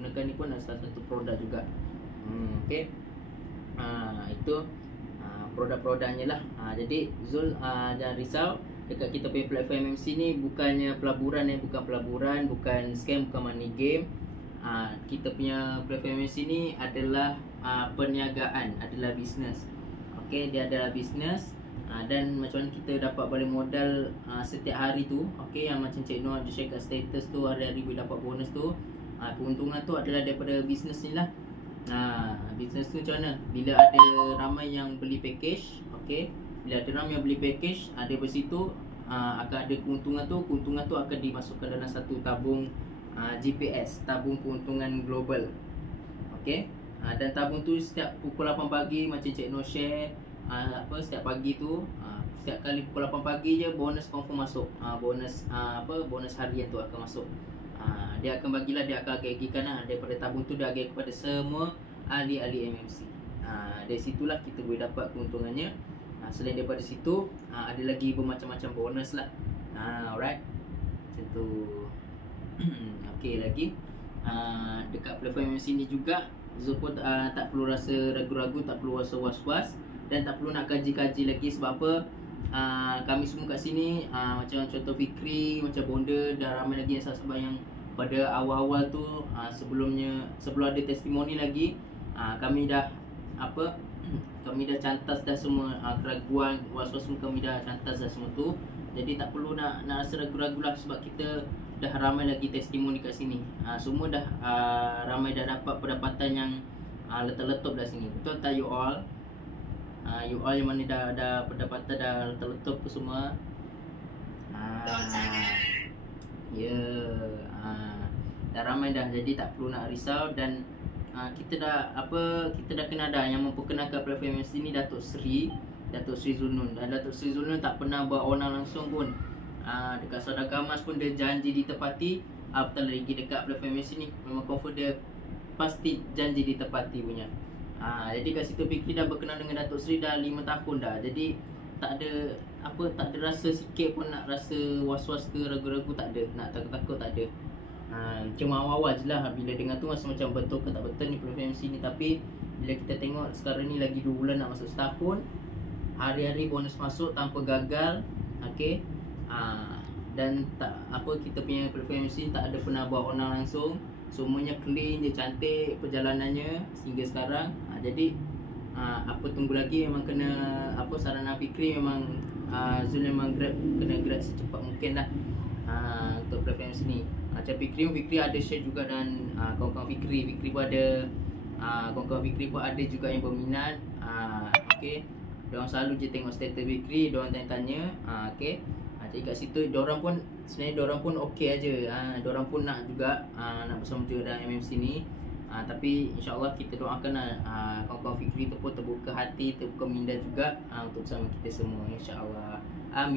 gunakan ni pun adalah salah satu produk juga. Okay. Itu produk-produknya lah. Jadi Zul jangan risau, dekat kita punya platform MMC ni bukannya pelaburan, bukan pelaburan, bukan scam, bukan money game. Kita punya platform MMC ni adalah perniagaan, adalah bisnes. Okay, dia adalah bisnes. Dan macam mana kita dapat balik modal setiap hari tu, okay, yang macam Cik Noh ada share kat status tu, hari-hari boleh dapat bonus tu. Keuntungan tu adalah daripada bisnes ni lah. Bisnes tu macam mana? Bila ada ramai yang beli package, okay, bila ada ramai yang beli package, daripada situ akan ada keuntungan tu. Keuntungan tu akan dimasukkan dalam satu tabung GPS, tabung keuntungan global. Okay. Dan tabung tu setiap pukul 8 pagi macam Cik Noh share, setiap pagi tu, setiap kali pukul 8 pagi je bonus confirm masuk. Bonus harian tu akan masuk. Dia akan bagilah, dia akan agih-agihkan daripada tabung tu, dia agih kepada semua ahli-ahli MMC. Dari situlah kita boleh dapat keuntungannya. Selain daripada situ, ada lagi bermacam-macam bonus lah. Alright, macam tu. Okay, lagi dekat platform MMC ni juga Zul pun tak perlu rasa ragu-ragu, tak perlu rasa was-was, dan tak perlu nak kaji-kaji lagi. Sebab apa? Kami semua kat sini, macam contoh Fikri, macam Bonda, dah ramai lagi yang sahabat yang pada awal-awal tu, sebelum ada testimoni lagi, kami dah kami dah cantas dah semua keraguan, was-was semua kami dah cantas dah semua tu. Jadi tak perlu nak rasa ragu-ragu lah, sebab kita dah ramai lagi testimoni kat sini. Semua dah ramai dah dapat pendapatan yang letup-letup dah sini. Betul tak you all? You all yang mana dah pendapatan dah letup-letup tu semua. Dah ramai dah, jadi tak perlu nak risau. Dan kita dah kena ada yang memperkenalkan platform MMC ni, Datuk Sri Zulnun. Dan Datuk Sri Zulnun tak pernah beronang langsung pun. Dekat Saudara Gamas pun dia janji ditepati. Apatah lagi dekat platform MMC ni, memang confirm dia pasti janji ditepati punya. Jadi kat situ Fikri dah berkenal dengan Datuk Sri dah 5 tahun dah. Jadi tak ada rasa sikit pun nak rasa was-was ke ragu-ragu, tak ada. Nak takut-takut tak ada. Cuma awal-awal je lah, bila dengar tu rasa macam betul ke tak betul ni platform MMC ni. Tapi bila kita tengok sekarang ni lagi 2 bulan nak masuk setahun, hari-hari bonus masuk tanpa gagal. Okay. Dan kita punya platform MMC tak ada pernah buat online langsung. Semuanya clean je, cantik perjalanannya sehingga sekarang. Jadi tunggu lagi. Memang kena saranan Fikri, memang Zul memang kena grab secepat mungkin lah untuk platform MMC ni. Macam Fikri ada share juga, dan kawan-kawan Fikri pun ada, kawan-kawan Fikri pun ada juga yang berminat. Okay. Diorang selalu je tengok status Fikri, diorang tanya-tanya. Okay. Jadi kat situ sebenarnya diorang pun okey aja. Diorang pun nak juga nak bersama juga dalam MMC ni. Tapi insya-Allah kita doakan kawan-kawan Fikri tu pun terbuka hati, terbuka minda juga untuk bersama kita semua, insya-Allah.